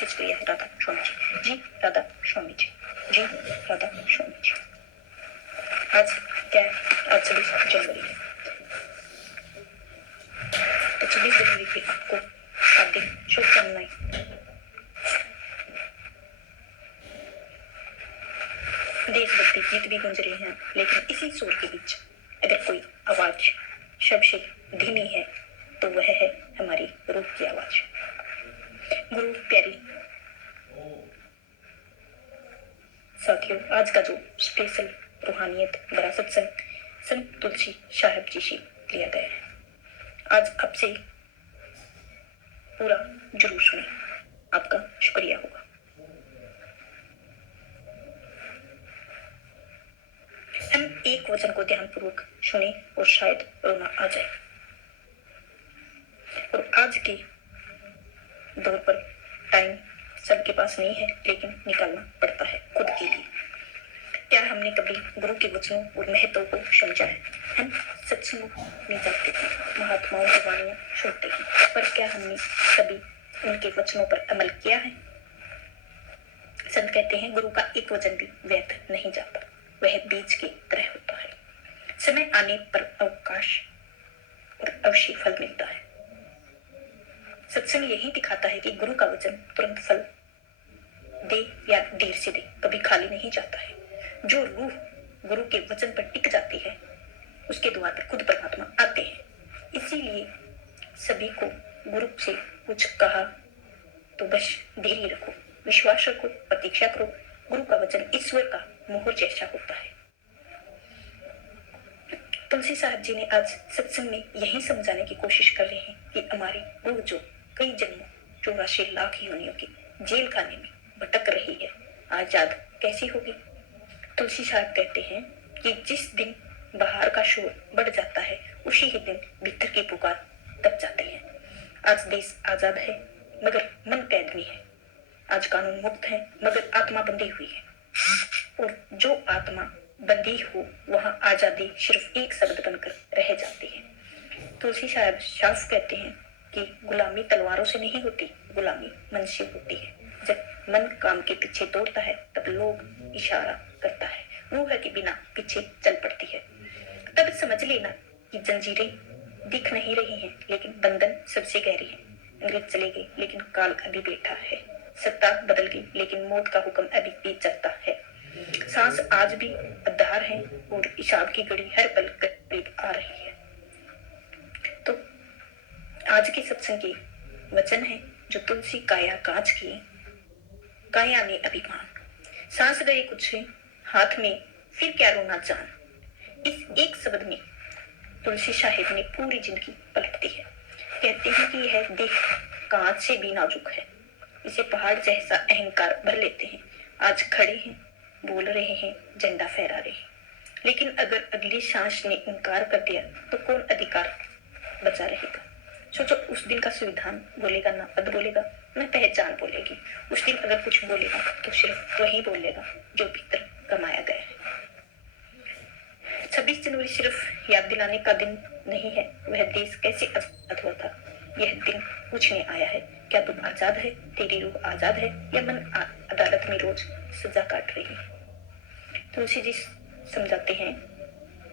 Message किया है राधा स्वामी जी। जी राधा स्वामी जी। जी राधा स्वामी जी। आज क्या है? आज 26 जनवरी है। तो 26 जनवरी की आपको हार्दिक शुभकामनाएं। देशभक्ति गीत भी गूंज रहे हैं, लेकिन इसी शोर के बीच अगर कोई आवाज सबसे धीमी है तो वह है हमारी रूह की आवाज। गुरु प्यारी साथियों, आज का जो स्पेशल रूहानियत भरा सत्संग संत तुलसी साहब जी से लिया गया है, आज आपसे पूरा जरूर सुने, आपका शुक्रिया होगा। हम एक वचन को ध्यानपूर्वक सुने और शायद रोना आ जाए। और आज के दौर पर टाइम सबके पास नहीं है, लेकिन निकालना पड़ता है खुद के लिए। क्या हमने कभी गुरु के वचनों और महत्व को समझा है? हम सत्संगों में जाते हैं, महात्माओं की वाणियां सुनते हैं, पर क्या हमने कभी उनके वचनों पर अमल किया है? संत कहते हैं, गुरु का एक वचन भी व्यर्थ नहीं जाता, वह बीज की तरह होता है। समय आने पर अवकाश और अवश्य फल मिलता है। सत्संग यही दिखाता है कि गुरु का वचन तुरंत फल दे या देर से दे, कभी खाली नहीं जाता है। जो रूह गुरु के वचन पर टिक जाती है, उसके द्वार पर खुद परमात्मा आते हैं। इसीलिए सभी को गुरु से कुछ कहा तो बस देर ही रखो, विश्वास रखो, प्रतीक्षा करो। गुरु का वचन ईश्वर का मोहर जैसा होता है। तुलसी साहब जी ने आज सत्संग में यही समझाने की कोशिश कर रहे हैं कि हमारी रूह जो कई जन्मों 84 लाख योनियों की जेल खाने में भटक रही है, आजाद कैसी होगी? तुलसी साहब कहते हैं कि जिस दिन बाहर का शोर बढ़ जाता है, उसी ही दिन भीतर की पुकार दब जाती है। आज देश आजाद है मगर मन कैद में है। आज कानून मुक्त है मगर आत्मा बंधी हुई है। और जो आत्मा बंदी हो, वहां आजादी सिर्फ एक शब्द बनकर रह जाती है। तुलसी साहब साफ कहते हैं कि गुलामी तलवारों से नहीं होती, गुलामी मन से होती है। जब मन काम के पीछे दौड़ता है, तब लोग इशारा करता है, रूह के बिना पीछे चल पड़ती है। तब समझ लेना कि जंजीरें दिख नहीं रही हैं, लेकिन बंधन सबसे गहरी है। अंग्रेज चले गए, लेकिन काल अभी बैठा है। सत्ता बदल गई, लेकिन मौत का हुक्म अभी भी चलता है। सांस आज भी आधार है और हिसाब की घड़ी हर पल करीब आ रही है। तो आज के सत्संग के वचन है जो तुलसी काया कांच की, काया में अभिमान, सांस गए कुछ हाथ में, फिर क्या रोना जान। इस एक शब्द में तुलसी साहिब ने पूरी जिंदगी पलट दी है। कहते हैं कि यह देह कांच से भी नाजुक है, इसे पहाड़ जैसा अहंकार भर लेते हैं। आज खड़े हैं, बोल रहे हैं, झंडा फहरा रहे हैं, लेकिन अगर अगली सांस ने इनकार कर दिया तो कौन अधिकार बचा रहेगा? सोचो, उस दिन का संविधान बोलेगा ना पद बोलेगा ना पहचान बोलेगी। उस दिन अगर कुछ बोलेगा तो सिर्फ वही बोलेगा जो भीतर कमाया गया है। 26 जनवरी सिर्फ याद दिलाने का दिन नहीं है, वह देश कैसे आजाद हुआ था यह दिन पूछने आया है। क्या तुम आजाद है? तेरी रूह आजाद है या मन अदालत में रोज सजा काट रही है? तुलसी जी समझाते हैं,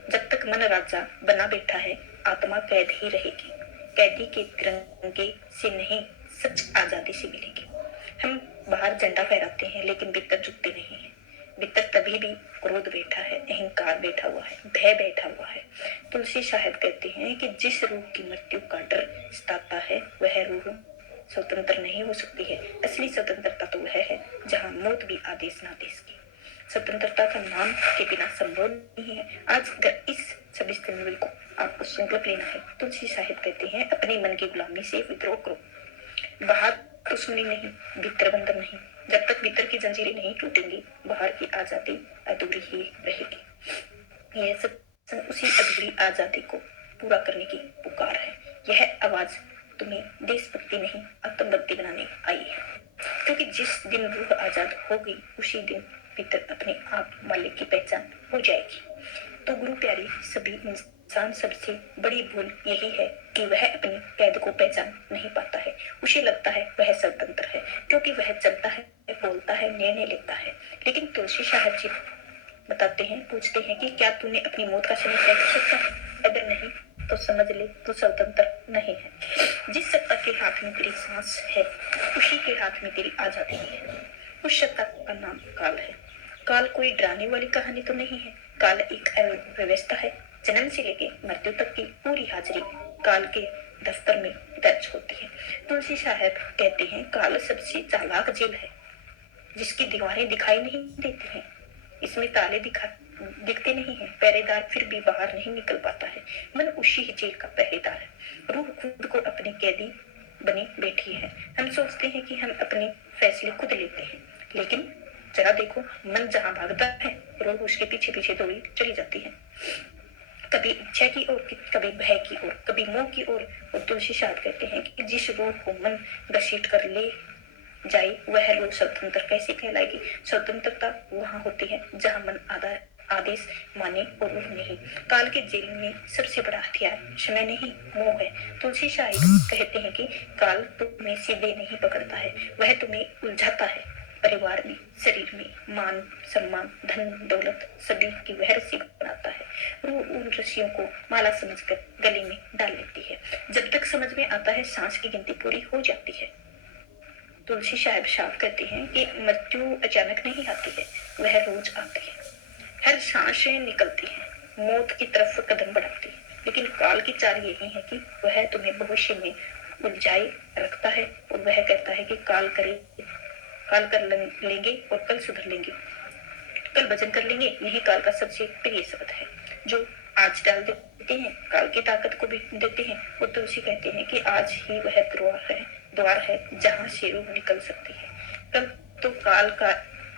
जब तक मन राजा बना बैठा है, आत्मा कैद ही रहेगी। कैदी के तिरंगे से नहीं, सच आजादी से मिलेगी। हम बाहर झंडा फहराते हैं, लेकिन भीतर झुकते नहीं हैं। भीतर तभी भी क्रोध बैठा है, अहंकार बैठा हुआ है, भय बैठा हुआ है। तुलसी साहब कहते हैं कि जिस रूह की मृत्यु का डर सताता है, वह रूह स्वतंत्र नहीं हो सकती है। असली स्वतंत्रता तो वह है जहाँ मौत भी आदेश ना दे सके। स्वतंत्रता का नाम के बिना संभव नहीं है। आज अगर इस 26 जनवरी को आपको संकल्प लेना है, तुलसी साहिब कहते हैं, अपने मन की गुलामी से विद्रोह करो। बाहर दुश्मनी नहीं, भीतर बंधन नहीं। जब तक भीतर की जंजीरें नहीं टूटेंगी, बाहर की आजादी अधूरी ही रहेगी। यह सत्संग उसी अधूरी आजादी को पूरा करने की पुकार है। यह आवाज तुम्हें देशभक्ति नहीं, आत्मभक्ति बनाने आई है। क्योंकि जिस दिन रूह आजाद होगी, उसी दिन भीतर अपने आप मालिक की पहचान हो जाएगी। तो गुरु प्यारे सभी इंसान सबसे बड़ी भूल यही है कि वह अपनी कैद को पहचान नहीं पाता है। उसे लगता है वह स्वतंत्र है क्योंकि वह चलता है, बोलता है, निर्णय लेता है। लेकिन तुलसी साहब जी बताते हैं, पूछते हैं कि क्या तूने अपनी मौत का समय तय कर सकता है? अगर नहीं तो समझ ले तू स्वतंत्र नहीं है। जिस सत्ता के हाथ में तेरी सांस है उसी के हाथ में तेरी आजादी है। उस सत्ता का नाम काल है। काल कोई डराने वाली कहानी तो नहीं है। काल एक व्यवस्था है। जन्म से लेके मृत्यु तक की पूरी हाजिरी काल के दफ्तर में दर्ज होती है। तुलसी साहब कहते हैं काल सबसे चालाक जेल है जिसकी दीवारें दिखाई नहीं देती हैं। इसमें ताले दिखते नहीं है। पहरेदार फिर भी बाहर नहीं निकल पाता है। मन उसी ही जेल का पहरेदार है। रूह खुद को अपनी कैदी बनी बैठी है। हम सोचते हैं कि हम अपने फैसले खुद लेते हैं, लेकिन जरा देखो, मन जहां भागता है रूह उसके पीछे पीछे दौड़ी चली जाती है। कभी इच्छा की ओर, कभी भय की ओर, कभी मोह की ओर। और तुलसी साहब कहते हैं कि जिस रूह को मन घसीट कर ले जाए वह रूह स्वतंत्र कैसे कहलाएगी? स्वतंत्रता वहां होती है जहां मन आदेश माने और रूह नहीं। काल के जेल में सबसे बड़ा हथियार समय नहीं, मोह है। तुलसी साहब कहते हैं कि काल तुम्हें सीधे नहीं पकड़ता है, वह तुम्हें उलझाता है। परिवार में, शरीर में, मान सम्मान, धन दौलत सभी की वह रस्सी बनाता है। रूह उन रस्सियों को माला समझकर गले में डाल लेती है। जब तक समझ में आता है सांस की गिनती पूरी हो जाती है। तुलसी साहब साफ कहते हैं कि मृत्यु अचानक नहीं आती है, वह रोज आती है। हर सांसें निकलती है, मौत की तरफ कदम बढ़ाती है। लेकिन काल की चाल यही है कि वह तुम्हें भविष्य में उलझाए रखता है और वह कहता है कि काल कर लेंगे और कल सुधर लेंगे, कल भजन कर लेंगे। यही काल का सबसे प्रिय शब्द है जो आज डाल देते हैं, काल की ताकत को भी देते हैं। और तुलसी कहते हैं कि आज ही वह द्वार है जहां से रूह निकल सकती है। कल तो काल का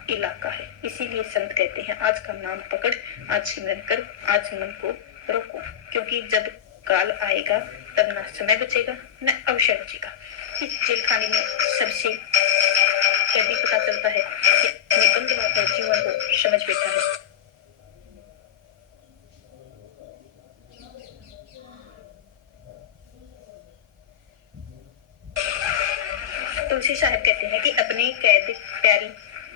इलाका है। इसीलिए संत कहते हैं आज का नाम पकड़, आज सिमरन कर, आज मन को रोको, क्योंकि जब काल आएगा तब न समय बचेगा न अवसर बचेगा। इस जेल खाने में सबसे कैदी पता चलता है कि अपने बंधुओं और जीवन को समझ बैठा है। तुलसी साहब कहते हैं कि अपनी कैद प्यारी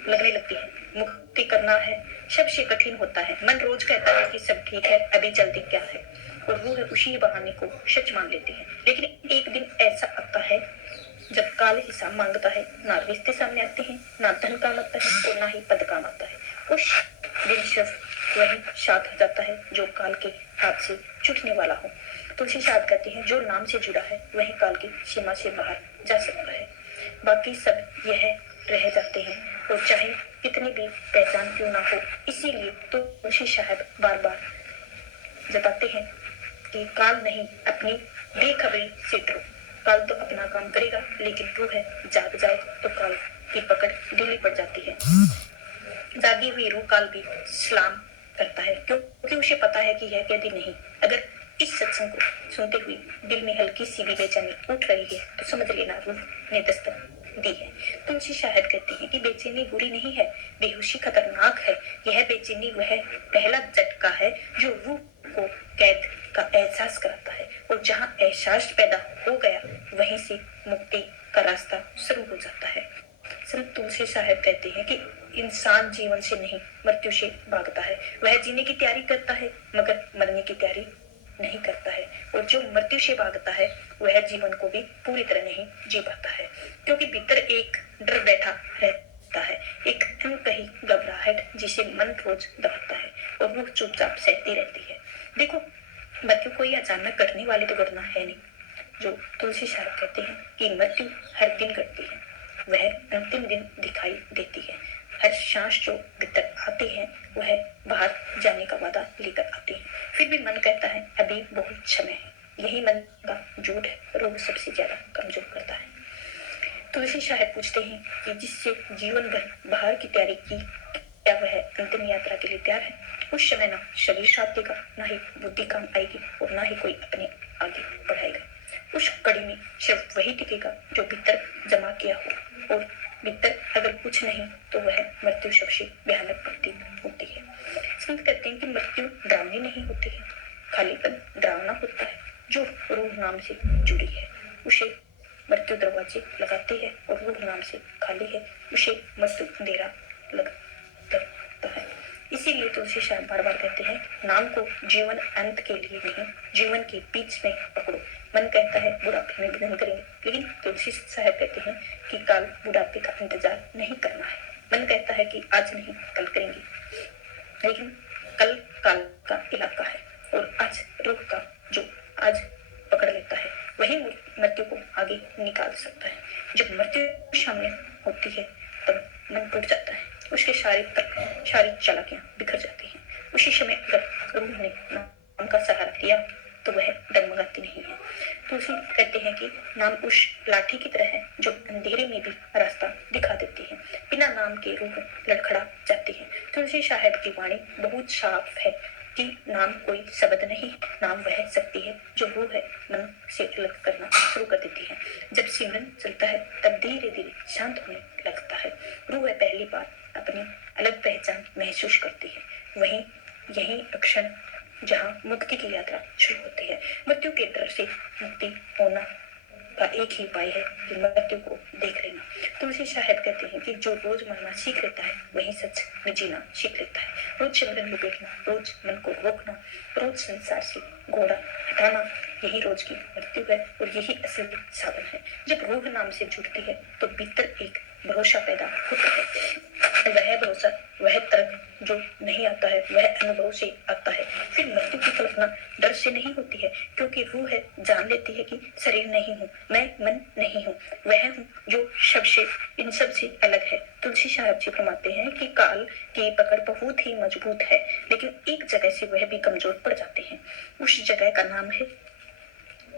लगने लगती है, मुक्ति करना है सबसे कठिन होता है। मन रोज कहता है कि सब ठीक है, अभी जल्दी क्या है, और रूह उसी बहाने को सच मान लेती है। लेकिन एक दिन ऐसा आता है जब काल हिसाब मांगता है। ना रिश्ते सामने आते हैं, ना धन काम आता है और ना ही पद काम आता है। उस दिन सिर्फ वही साथ हो जाता है जो काल के हाथ से छूटने वाला हो। तुलसी साहब कहते हैं जो नाम से जुड़ा है वही काल की सीमा से बाहर जा सकता है, बाकी सब यह रह जाते हैं और चाहे कितनी भी पहचान क्यों ना हो। इसीलिए तो तुलसी साहब बार बार जताते हैं कि काल नहीं, अपनी बेखबरी से डरो। काल तो अपना काम करेगा, लेकिन रूह है जाग जाए तो काल की पकड़ ढीली पड़ जाती है। जागी हुई रूह काल भी सलाम करता है क्योंकि उसे पता है कि यह कैदी नहीं। अगर इस सत्संग को सुनते हुए दिल में हल्की सी भी बेचैनी उठ रही है तो समझ लेना रूह ने दस्तक दी है। तुलसी साहब कहती है कि बेचैनी बुरी नहीं है, बेहोशी खतरनाक है। यह बेचैनी वह पहला झटका है जो रूह को कैद का एहसास कराता है, और जहां एहसास पैदा हो गया वहीं से मुक्ति का रास्ता शुरू हो जाता है। संत तुलसी साहब कहते हैं कि इंसान जीवन से नहीं मृत्यु से भागता है। वह जीने की तैयारी करता है मगर मरने की तैयारी नहीं करता है, और जो मृत्यु से भागता है वह जीवन को भी पूरी तरह नहीं जी पाता है, क्योंकि भीतर एक डर बैठा रहता है, एक अनकही घबराहट जिसे मन रोज दबाता है और वो चुपचाप सहती रहती है। देखो, मृत्यु कोई अचानक घटने वाली तो घटना है नहीं। जो तुलसी साहब कहते हैं कि मृत्यु हर दिन घटती है, वह अंतिम दिन दिखाई देती है। हर सांस जो भीतर आते हैं वह बाहर जाने का वादा लेकर आते हैं। फिर भी मन कहता है अभी बहुत समय है। यही मन का झूठ रोग सबसे ज्यादा कमजोर करता है। तुलसी साहब पूछते हैं कि जिससे जीवन भर बाहर की तैयारी की, क्या वह अंतिम यात्रा के लिए तैयार है? उस समय ना शरीर साथ देगा, ना ही बुद्धि काम आएगी और ना ही कोई अपने आगे बढ़ाएगा। उस कड़ी में सिर्फ वही टिकेगा जो भीतर जमा किया हो, और भीतर अगर कुछ नहीं तो वह मृत्यु सबसे भयानक प्रतीत होती है। संत कहते हैं कि मृत्यु डरावनी नहीं होती है, खालीपन डरावना होता है। जो रूह नाम से जुड़ी है उसे मृत्यु दरवाजे लगाती है, और रूह नाम से खाली है उसे मृत्यु अंधेरा लगता है। इसीलिए तुलसी साहब बार बार कहते हैं, नाम को जीवन अंत के लिए नहीं, जीवन के बीच में पकड़ो। मन कहता है बुढ़ापे में विघ्न करेंगे, लेकिन तुलसी साहब कहते हैं कि काल बुढ़ापे का इंतजार नहीं करना है। मन कहता है कि आज नहीं कल करेंगे, लेकिन कल काल का इलाका है, और आज रूह का जो आज पकड़ लेता है वही मृत्यु को आगे निकाल सकता है। जब मृत्यु सामने होती है तब मन टूट जाता है, उसके शारीरिक चालाकियां बिखर जाती हैं। उसी समय अगर रूह ने नाम का सहारा दिया तो वह डगमगाती नहीं है। तुलसी कहते हैं कि नाम उस लाठी की तरह है जो अंधेरे में भी रास्ता दिखा देती है। बिना नाम के रूह लड़खड़ा जाती है। तुलसी साहब की वाणी बहुत साफ है कि नाम कोई शब्द नहीं, नाम वह शक्ति है जो रूह है मन से अलग करना शुरू कर देती है। जब सिमरन चलता है तब धीरे धीरे शांत होने लगता है। रूह पहली बार अपनी अलग पहचान महसूस करती है। वहीं यही क्षण जहाँ मुक्ति की यात्रा शुरू होती है। मृत्यु के डर से मुक्ति होना का एक ही उपाय है कि मृत्यु को देख लेना। तुलसी साहब कहते हैं कि जो रोज मरना सीख लेता है वही सच में जीना सीख लेता है। रोज सिमरन में बैठना, रोज मन को रोकना, रोज संसार से घोड़ा हटाना, यही रोज की मृत्यु है और यही असली साधन है। जब रूह नाम से जुड़ती है तो भीतर एक भरोसा पैदा होता है। वह भरोसा, वह तर्क जो नहीं आता है वह अनुभव से आता है। फिर मृत्यु की कल्पना डर से नहीं होती है, क्योंकि रूह है जान लेती है कि शरीर नहीं हूँ मैं, मन नहीं हूँ, वह हूँ जो सबसे इन सब से अलग है। तुलसी साहब जी फरमाते हैं कि काल की पकड़ बहुत ही मजबूत है, लेकिन एक जगह से वह भी कमजोर पड़ जाते हैं। उस जगह का नाम है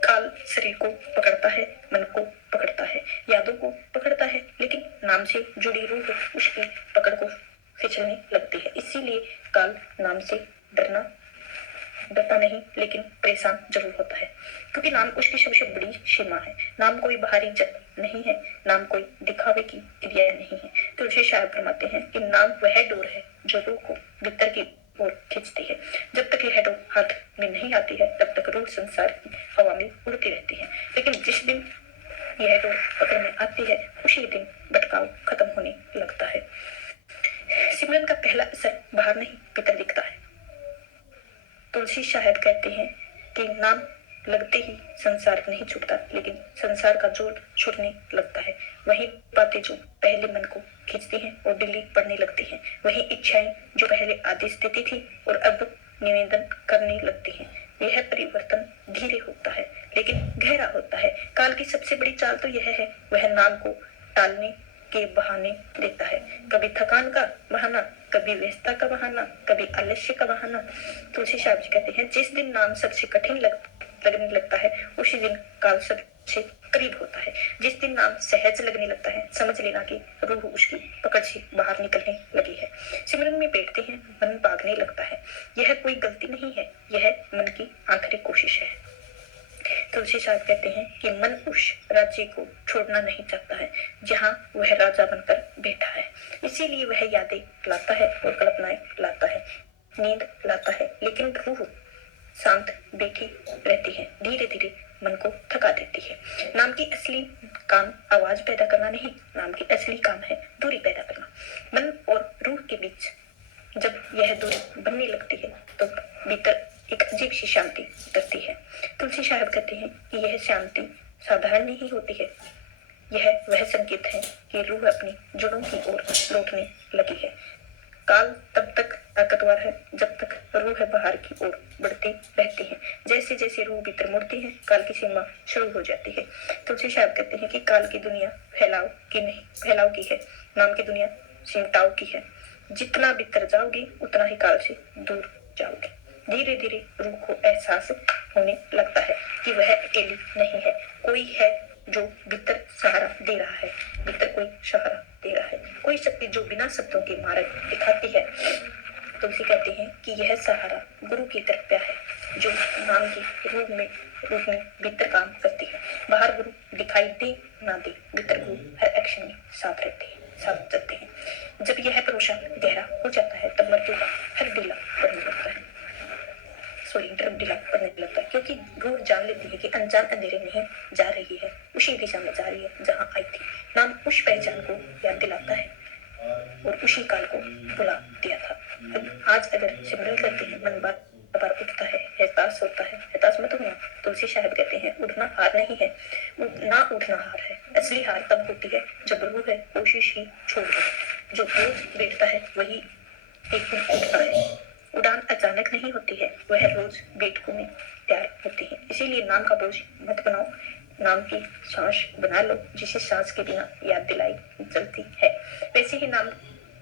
काल। शरीर को पकड़ता है, मन को पकड़ता है, यादों को पकड़ता है, लेकिन नाम से जुड़ी रूह उसकी पकड़ को फिसलने लगती है। इसीलिए काल नाम से डरता नहीं, लेकिन परेशान जरूर होता है, क्योंकि नाम उसकी सबसे बड़ी सीमा है। नाम कोई बाहरी जप नहीं है, नाम कोई दिखावे की क्रिया नहीं है। तुलसी साहब फरमाते हैं कि नाम वह डोर है जो रूह को भीतर की ओर खींचती है। जब तक यह डोर हाथ में नहीं आती है तब तक रूह संसार की हवा में उड़ती रहती है, लेकिन जिस दिन यह डोर पकड़ में आती है उसी दिन भटकाव खत्म होने लगता है। सिमरन का पहला असर बाहर नहीं भीतर दिखता है। तुलसी साहब कहते हैं कि नाम लगते ही संसार नहीं छूटता, लेकिन संसार का जोर छूटने लगता है। वही बातें जो पहले मन को खींचती हैं और दिल्ली पड़ने लगती हैं, वही इच्छाएं जो पहले आदेश देती थी और अब निवेदन करने लगती हैं। यह परिवर्तन धीरे होता है लेकिन गहरा होता है। काल की सबसे बड़ी चाल तो यह है, वह नाम को टालने के बहाने देता है। कभी थकान का बहाना, कभी व्यस्तता का बहाना, कभी आलस्य का बहाना। तुलसी साहब जी कहते हैं जिस दिन नाम सबसे कठिन लगने लगता है उसी दिन काल सबसे करीब होता है। जिस दिन नाम सहज लगने लगता है समझ लेना कि रूह उसकी पकड़ से बाहर निकलने लगी है। सिमरन में बैठते हैं मन भागने लगता है। यह कोई गलती नहीं है, यह मन की आखिरी कोशिश है। तुलसी साहब कहते हैं कि मन उस राज्य को छोड़ना नहीं चाहता है जहाँ वह राजा बनकर बैठा है। इसीलिए वह यादें लाता है और कल्पनाएं लाता है, नींद लाता है, लेकिन रूह शांत बैठी रहती है, धीरे धीरे मन को थका देती है। नाम की असली काम आवाज पैदा करना नहीं, नाम की असली काम है दूरी पैदा करना। मन और रूह के बीच जब यह दूरी बनने लगती है तो भीतर एक अजीब सी शांति उतरती है। तुलसी साहब कहते हैं कि यह शांति साधारण नहीं होती है, यह वह संकेत है कि रूह अपनी जड़ों की ओर लौटने लगी है। काल तब तक ताकतवर है जब तक रूह बाहर की ओर बढ़ती रहती है। जैसे जैसे रूह भीतर मुड़ती है काल की सीमा शुरू हो जाती है। तुलसी साहब कहते हैं कि काल की दुनिया फैलाव की नहीं, फैलाव की है, नाम की दुनिया सिमटाव की है। जितना भीतर जाओगी उतना ही काल से दूर जाओगी। धीरे धीरे रूह को एहसास होने लगता है कि वह अकेली नहीं है, कोई है जो भीतर सहारा दे रहा है, भीतर कोई सहारा दे रहा है, कोई शक्ति जो बिना शब्दों के मार्ग दिखाती है। तुलसी कहते हैं कि यह सहारा गुरु की कृपा है जो नाम की रूप में भीतर काम करती है। बाहर गुरु दिखाई दे ना दे, भीतर गुरु हर एक्शन में साथ रहते हैं, साथ चलते हैं। जब यह भरोसा गहरा हो जाता है तब मृत्यु का हर बेला बढ़ने लगता है। सॉरी इंटरप्ट ढीला पड़ने लगता है, क्योंकि रूह जान लेती है कि अनजान अंधेरे नहीं जा रही है, उसी दिशा में जा रही है जहाँ आई थी। नाम उस पहचान को याद दिलाता है और उसी काल को भुला दिया था। आज अगर सिमरन करते हैं, मन बार बार उठता है, एहसास होता है। एहसास मत होना, तुलसी साहब कहते हैं, उठना हार नहीं है, ना उठना हार है। असली हार तब होती है जब रूह है कोशिश ही छोड़ दे। जो रोज बैठता है वही एक दिन उठता है। उड़ान अचानक नहीं होती है, वह रोज बैठकों में तैयार होती है। इसीलिए नाम का बोझ मत बनाओ, नाम की सांस बना लो, जिसे सांस के बिना याद दिलाई जलती है। वैसे ही नाम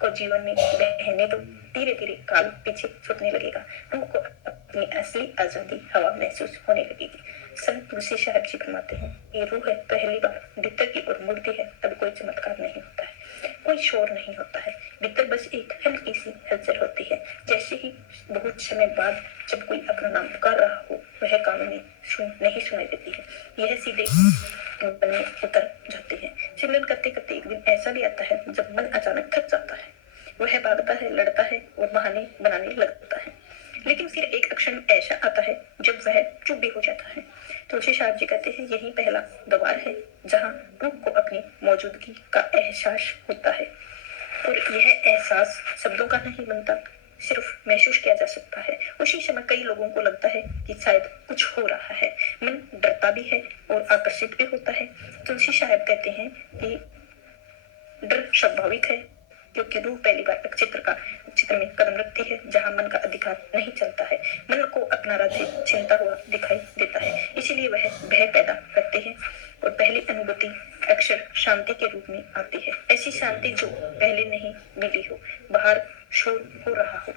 को जीवन में बहने तो धीरे धीरे काल पीछे छूटने लगेगा, रूह को अपनी असली आजादी हवा महसूस होने लगेगी। संत तुलसी साहब जी फरमाते हैं, ये रूह है पहली बार भीतर की ओर मुड़ती है, तब कोई चमत्कार नहीं होता है, कोई शोर नहीं होता है, भीतर बस एक हल्की सी हलचल होती है। जैसे ही बहुत समय बाद जब कोई अपना नाम पुकार रहा हो, वह कानों में नहीं सुनाई देती है, यह सीधे मन में उतर जाती है। सिमरन करते करते एक दिन ऐसा भी आता है जब मन अचानक थक जाता है, वह भागता है, लड़ता है और बहाने बनाने लगता है, लेकिन फिर एक क्षण ऐसा आता है जब वह चुप भी हो जाता है। तुलसी साहब जी कहते हैं, यही पहला द्वार है जहाँ रूह को अपनी मौजूदगी का एहसास होता है, और यह एहसास शब्दों का नहीं बनता, सिर्फ महसूस किया जा सकता है। उसी समय कई लोगों को लगता है कि शायद कुछ हो रहा है, मन डरता भी है और आकर्षित भी होता है। तुलसी साहब कहते हैं कि डर स्वाभाविक है, क्योंकि रूह पहली बार चित्र में कदम रखती है जहाँ मन का अधिकार नहीं चलता है। मन को अपना राज्य छीनता हुआ दिखाई देता है, इसीलिए वह भय पैदा करते हैं, और पहली अनुभूति अक्सर शांति के रूप में आती है। ऐसी शांति जो पहले नहीं मिली हो, बाहर शोर हो रहा हो,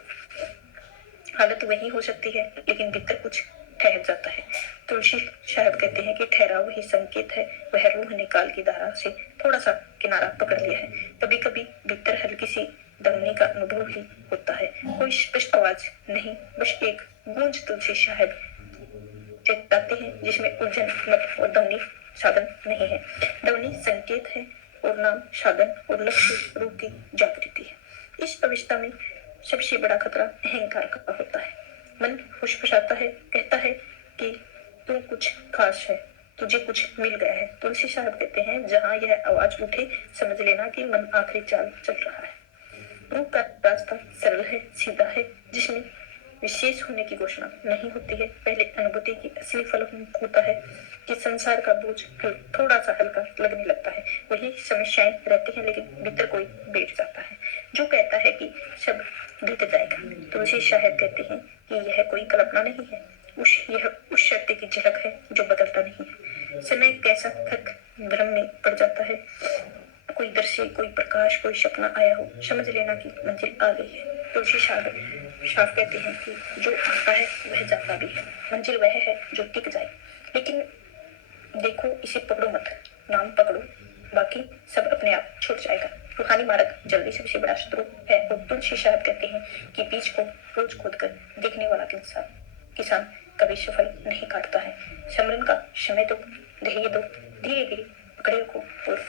हालत वही हो सकती है, लेकिन भीतर कुछ ठहर जाता है। तुलसी साहब कहते हैं कि ठहराव ही संकेत है, वह रूह ने काल की धारा से थोड़ा सा किनारा पकड़ लिया है। कभी कभी भीतर हल्की सी दमनी का अनुभव ही होता है, कोई स्पष्ट आवाज नहीं, बस एक गूंज। तुलसी साहब चेताते हैं जिसमें उलझन मत और ध्वनि साधन नहीं है। ध्वनि संकेत है और नाम साधन और लक्ष्य रूह की जागृति है। इस अवस्था में सबसे बड़ा खतरा अहंकार का होता है। मन फुसफुसाता है, कहता है कि तू कुछ खास है, तुझे कुछ मिल गया है। तुलसी साहब कहते हैं, जहाँ यह आवाज उठे, समझ लेना कि मन आखिरी चाल चल रहा है। रूह का रास्ता सरल है, सीधा है, जिसमें विशेष होने की घोषणा नहीं होती है। पहले अनुभूति की असली फल होता है कि संसार का बोझ थोड़ा सा हल्का लगने लगता है। वही समस्याएं रहती हैं, लेकिन भीतर कोई बैठ जाता है जो कहता है कि सब बीत जाएगा। तुलसी साहब कहते हैं कि यह कोई कल्पना नहीं है, यह उस सत्य की झलक है जो बदलता नहीं है। समय कैसा थक भ्रम में पड़ जाता है, कोई दृश्य, कोई प्रकाश, कोई सपना आया हो, समझ लेना कि मंजिल आ गई है। तुलसी साहब कहते हैं कि जो आता है वह जाता भी है, मंजिल वह है जो टिक जाए। लेकिन देखो, इसे पकड़ो मत, नाम पकड़ो, बाकी सब अपने आप छूट जाएगा। रूहानी मार्ग जल्दी सबसे बड़ा शत्रु है, और तुलसी साहब कहते हैं कि बीज को रोज खोद कर देखने वाला किसान कभी सफल नहीं काटता है। समरन का समय दो, धैर्य दो, धीरे धीरे पकड़े रखो और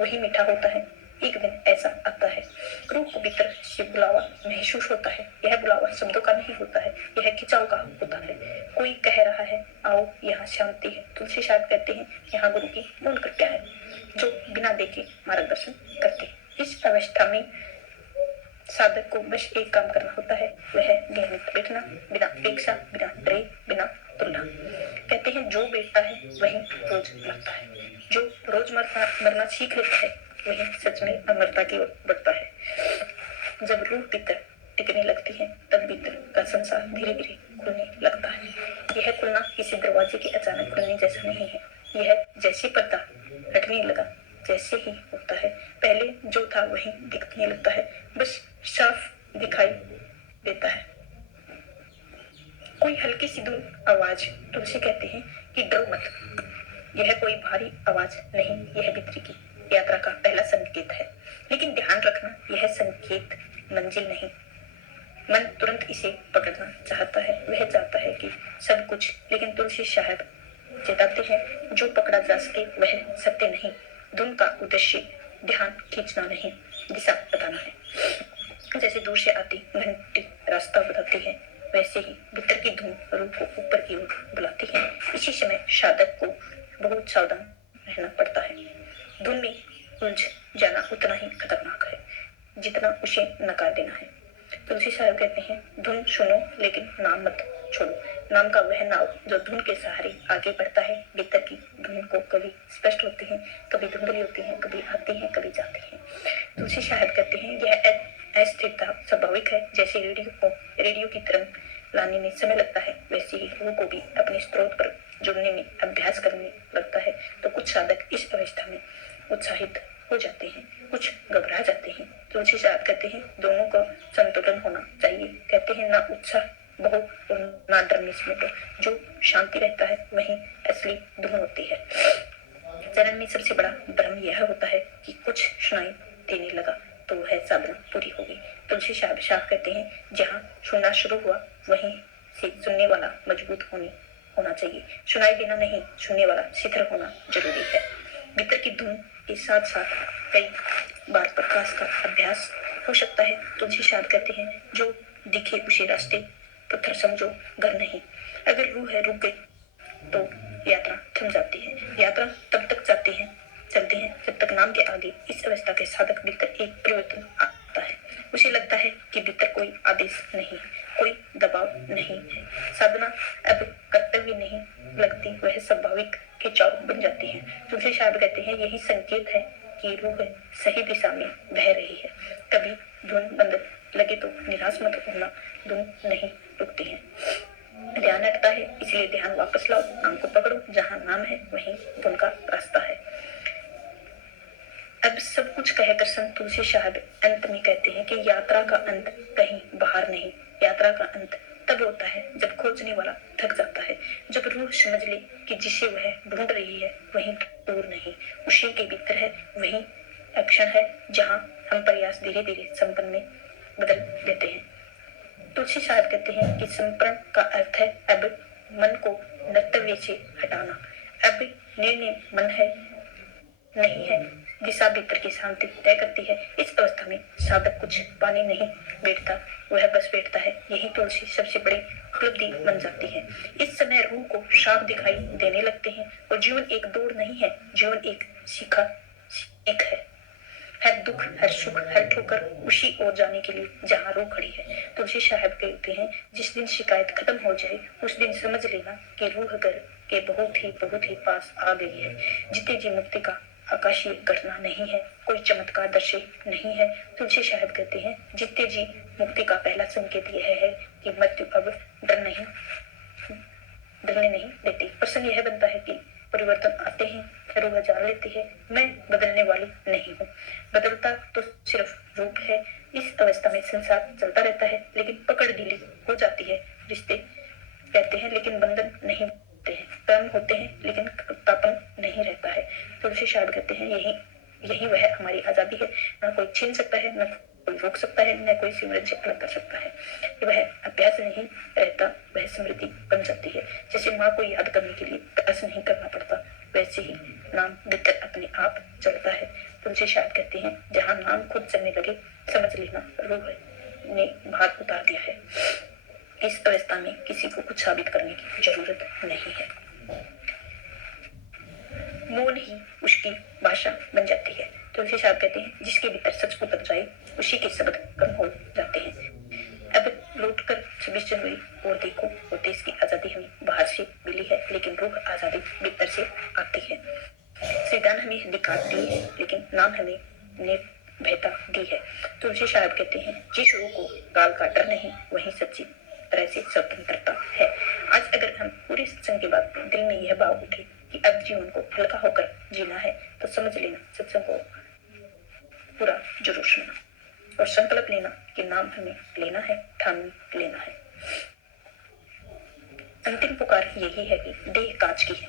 वही मीठा होता है। एक दिन ऐसा आता है, रूह को भीतर से बुलावा महसूस होता है। यह बुलावा शब्दों का नहीं होता है, यह खिंचाव का होता है। कोई कह रहा है, आओ यहाँ शांति है। तुलसी साहब कहते हैं, यहाँ गुरु की मूल कृत्या है जो बिना देखे मार्गदर्शन करते हैं। इस अवस्था में साधक को बस एक काम करना होता है, वह नियमित बैठना, बिना अपेक्षा, बिना डरे, बिना तुलना। कहते हैं, जो बैठता है वही रोज मरता है, जो रोज मरना सीख लेता है वही सच में अमरता की ओर बढ़ता है। जब रूह भीतर टिकने लगती है, तब भीतर का संसार धीरे धीरे खुलने लगता है। यह खुलना किसी दरवाजे के अचानक खुलने जैसा नहीं है, यह जैसे पर्दा हटने लगा जैसे ही होता है। पहले जो था वही दिखने लगता है, बस साफ दिखाई देता है। कोई हल्की सी धुन आवाज। तुलसी कहते हैं कि डरो मत, यह कोई भारी आवाज नहीं, यह भीतर की यात्रा का पहला संकेत है। लेकिन ध्यान रखना, यह संकेत मंजिल नहीं। मन तुरंत इसे पकड़ना चाहता है, वह चाहता है कि सब कुछ, लेकिन तुलसी साहब चेताते हैं, जो पकड़ा जा सके वह सत्य नहीं। धुन का उद्देश्य ध्यान खींचना नहीं, दिशा बताना है। जैसे दूर से आती घंटी रास्ता बताती है, वैसे ही भीतर की धुन रूह को ऊपर की ओर बुलाती है। इसी समय साधक को बहुत सावधान रहना पड़ता है। धुन में उलझ जाना उतना ही खतरनाक है जितना उसे नकार देना है। तुलसी साहब कहते हैं, धुन सुनो लेकिन नाम मत छोड़ो। नाम का वह नाव जो धुन के सहारे आगे बढ़ता है। भीतर की धुन को कभी स्पष्ट होती है, कभी धुंधली होती है, कभी आती है, कभी जाती है। तुलसी साहब कहते हैं, यह अस्थिरता स्वाभाविक है। जैसे रेडियो की तरंग लाने में समय लगता है, वैसे ही रूह को भी अपने स्रोत पर जुड़ने में अभ्यास करने लगता है। तो कुछ साधक इस अवस्था में उत्साहित हो जाते हैं, कुछ घबरा जाते हैं। तुलसी साहब कहते हैं, दोनों का संतुलन होना चाहिए। कहते हैं, ना उत्साह बहु और ना डर मिश्रित। जो शांति रहता है वही असली धुन होती है। चरण में सबसे बड़ा भ्रम यह होता है कि कुछ सुनाई देने लगा तो वह साधना पूरी होगी। तुलसी साहब कहते हैं, जहाँ सुनना शुरू हुआ वहीं से सुनने वाला मजबूत होना चाहिए। सुनाई देना नहीं, सुनने वाला शिथिल होना जरूरी है। भीतर की धुन के साथ साथ कई बार प्रकाश का अभ्यास हो सकता है। तुलसी साहब कहते हैं, जो दिखे उसे रास्ते पत्थर समझो, घर नहीं। अगर रूह है रुक गई तो यात्रा थम जाती है। यात्रा तब तक चलती है जब तक नाम के आगे इस अवस्था के साधक भीतर एक परिवर्तन आता है। उसे लगता है कि भीतर कोई आदेश नहीं, कोई दबाव नहीं है। साधना अब कर्तव्य नहीं लगती, वह स्वाभाविक खिंचाव बन जाती है। तुलसी साहब कहते हैं, यही संकेत है कि रूह सही दिशा में बह रही है। कभी धुन बंद लगे तो निराश मत होना, धुन नहीं रुकती है। ध्यान हटता है, इसलिए ध्यान वापस लाओ। नाम को पकड़ो, जहाँ नाम है वहीं धुन का रास्ता है। अब सब कुछ कहकर संत तुलसी साहब अंत में कहते हैं कि यात्रा का अंत कहीं बाहर नहीं, यात्रा का अंत तब होता है जब खोजने वाला थक जाता है, जब रूह समझ ले कि जिसे वह ढूंढ रही है वहीं दूर नहीं, उसी के भीतर है। वहीं अक्षण है जहाँ हम प्रयास धीरे धीरे संपन्न में बदल देते हैं। तुलसी साहब कहते हैं कि संपन्न का अर्थ है अब मन को नर्तव्य से हटाना। अब निर्णय मन है नहीं है, दिशा भीतर की शांति तय करती है। इस अवस्था में साधक कुछ पाने नहीं बैठता, वह बस बैठता है। यही तुलसी सबसे बड़ी उपलब्धि बन जाती है। इस समय रूह को साफ दिखाई देने लगते हैं और जीवन एक दौड़ नहीं है, जीवन एक सीख है। हर दुख, हर सुख, हर ठोकर उसी ओर जाने के लिए जहाँ रूह खड़ी है। तुलसी साहब कहते हैं, जिस दिन शिकायत खत्म हो जाए उस दिन समझ लेना कि रूह घर के बहुत ही पास आ गई है। जीते जी मुक्ति का आकाशीय घटना नहीं है, कोई चमत्कार दृश्य नहीं है। तुलसी साहब कहते हैं, जीते जी मुक्ति का पहला संकेत यह है कि मृत्यु अब डरने नहीं देती। प्रश्न यह बनता है कि परिवर्तन आते हैं, रूह जान लेती है, मैं बदलने वाली नहीं हूँ। बदलता तो सिर्फ रूप है। इस अवस्था में संसार चलता रहता है, लेकिन पकड़ ढीली हो जाती है। रिश्ते कहते हैं लेकिन बंधन नहीं होते हैं, कर्म होते हैं लेकिन कर्तापन नहीं रहता है। तुलसी साहब कहते हैं, यही वह हमारी आजादी है। ना कोई छीन सकता है, न कोई रोक सकता है, न कोई सिमरन से अलग कर सकता है। वह अभ्यास नहीं रहता, वह स्मृति बन जाती है। जैसे माँ को याद करने के लिए प्रयास नहीं करना पड़ता, वैसे ही नाम भीतर अपने आप चलता है। तुलसी साहब कहते हैं, जहाँ नाम खुद चलने लगे समझ लेना रूह ने भार उतार दिया है। इस अवस्था में किसी को कुछ साबित करने की जरूरत नहीं है। मौन ही उसकी भाषा बन जाती है। तुलसी साहब कहते हैं, जिसके भीतर सच उतर जाए उसी के शब्द कम हो जाते हैं। अब लौटकर 26 जनवरी और देखो, और देश की आजादी हमें बाहर से मिली है, लेकिन रूह आजादी भीतर से आती है। संविधान हमें अधिकार दी है, लेकिन नाम हमें निर्भयता दी है। तुलसी साहब कहते हैं, जिस रूह को काल का डर नहीं वही सच्ची तरह से स्वतंत्रता है। आज अगर हम पूरे सत्संग के बाद दिल में यह भाव उठे कि अब जीवन को हल्का होकर जीना है, तो समझ लेना सत्संग को पूरा जरूर सुनना और संकल्प लेना कि नाम हमें लेना है, ठान लेना है। अंतिम पुकार यही है कि देह कांच की है,